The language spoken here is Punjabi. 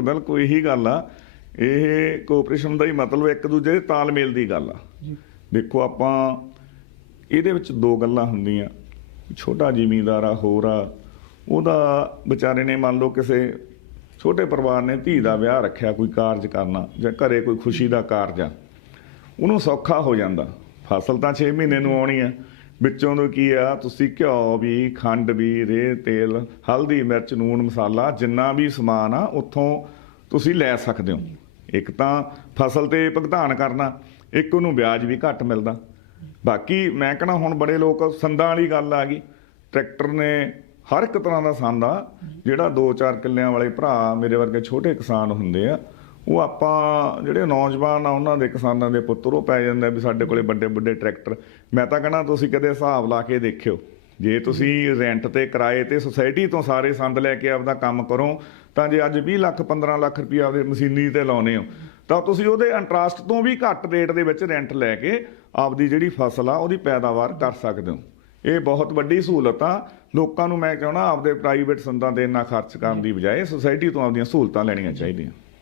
ਬਿਲਕੁਲ ਬਿਲਕੁਲ ਇਹੀ ਗੱਲ ਆ। ਇਹ ਕੋਆਪਰੇਸ਼ਨ ਦਾ ਹੀ ਮਤਲਬ ਇੱਕ ਦੂਜੇ ਦੇ ਤਾਲਮੇਲ ਦੀ ਗੱਲ ਆ। ਦੇਖੋ ਆਪਾਂ ਇਹਦੇ ਵਿੱਚ ਦੋ ਗੱਲਾਂ ਹੁੰਦੀਆਂ। ਛੋਟਾ ਜ਼ਿਮੀਂਦਾਰ ਆ ਹੋਰ ਆ ਉਹਦਾ ਵਿਚਾਰੇ ਨੇ ਮੰਨ ਲਓ ਕਿਸੇ ਛੋਟੇ ਪਰਿਵਾਰ ਨੇ ਧੀ ਦਾ ਵਿਆਹ ਰੱਖਿਆ ਕੋਈ ਕਾਰਜ ਕਰਨਾ ਜਾਂ ਘਰੇ ਕੋਈ ਖੁਸ਼ੀ ਦਾ ਕਾਰਜ ਆ। ਉਹਨੂੰ ਸੌਖਾ ਹੋ ਜਾਂਦਾ। ਫਸਲ ਤਾਂ 6 ਮਹੀਨੇ ਨੂੰ ਆਉਣੀ ਆ। ਵਿੱਚੋਂ ਤੋਂ ਕੀ ਆ? ਤੁਸੀਂ ਘਿਓ ਵੀ, ਖੰਡ ਵੀ, ਰੇਹ, ਤੇਲ, ਹਲਦੀ, ਮਿਰਚ ਨੂਣ ਮਸਾਲਾ ਜਿੰਨਾ ਵੀ ਸਮਾਨ ਆ, ਉੱਥੋਂ ਤੁਸੀਂ ਲੈ ਸਕਦੇ ਹੋ। ਇੱਕ ਤਾਂ ਫਸਲ ਤੇ ਭੁਗਤਾਨ ਕਰਨਾ, ਇੱਕ ਉਹਨੂੰ ਵਿਆਜ ਵੀ ਘੱਟ ਮਿਲਦਾ। ਬਾਕੀ ਮੈਂ ਕਹਣਾ, ਹੁਣ ਬੜੇ ਲੋਕ ਸੰਦਾਂ ਵਾਲੀ ਗੱਲ ਆ ਗਈ। ਟਰੈਕਟਰ ਨੇ ਹਰ ਇੱਕ ਤਰ੍ਹਾਂ ਦਾ ਸੰਦ ਆ, ਜਿਹੜਾ 2-4 ਕਿੱਲਿਆਂ ਵਾਲੇ ਭਰਾ ਮੇਰੇ ਵਰਗੇ ਛੋਟੇ ਕਿਸਾਨ ਹੁੰਦੇ ਆ ਉਹ ਆਪਾਂ ਜਿਹੜੇ ਨੌਜਵਾਨ ਆ, ਉਹਨਾਂ ਦੇ ਕਿਸਾਨਾਂ ਦੇ ਪੁੱਤਰ ਉਹ ਪੈ ਜਾਂਦੇ ਵੀ ਸਾਡੇ ਕੋਲੇ ਵੱਡੇ ਵੱਡੇ ਟਰੈਕਟਰ। ਮੈਂ ਤਾਂ ਕਹਣਾ ਤੁਸੀਂ ਕਦੇ ਹਿਸਾਬ ਲਾ ਕੇ ਦੇਖਿਓ। ਜੇ ਤੁਸੀਂ ਰੈਂਟ ਤੇ ਕਿਰਾਏ ਤੇ ਸੁਸਾਇਟੀ ਤੋਂ ਸਾਰੇ ਸੰਦ ਲੈ ਕੇ ਆਪਦਾ ਕੰਮ ਕਰੋ, ਤਾਂ ਜੇ ਅੱਜ 20 ਲੱਖ 15 ਲੱਖ ਰੁਪਇਆ ਆਪਦੇ ਮਸ਼ੀਨਰੀ ਤੇ ਲਾਉਨੇ ਹੋ, ਤਾਂ ਤੁਸੀਂ ਉਹਦੇ ਇੰਟਰਸਟ ਤੋਂ ਵੀ ਘੱਟ ਰੇਟ ਦੇ ਵਿੱਚ ਰੈਂਟ ਲੈ ਕੇ ਆਪਦੀ ਜਿਹੜੀ ਫਸਲ ਆ, ਉਹਦੀ ਪੈਦਾਵਾਰ ਕਰ ਸਕਦੇ ਹੋ। ਇਹ ਬਹੁਤ ਵੱਡੀ ਸਹੂਲਤ ਆ। ਲੋਕਾਂ ਨੂੰ ਮੈਂ ਚਾਹਣਾ ਆਪਦੇ ਪ੍ਰਾਈਵੇਟ ਸੰਦਾਂ ਤੇ ਇੰਨਾ ਖਰਚ ਕਰਨ ਦੀ ਬਜਾਏ, ਸੁਸਾਇਟੀ ਤੋਂ ਆਪਦੀਆਂ ਸਹੂਲਤਾਂ ਲੈਣੀਆਂ ਚਾਹੀਦੀਆਂ।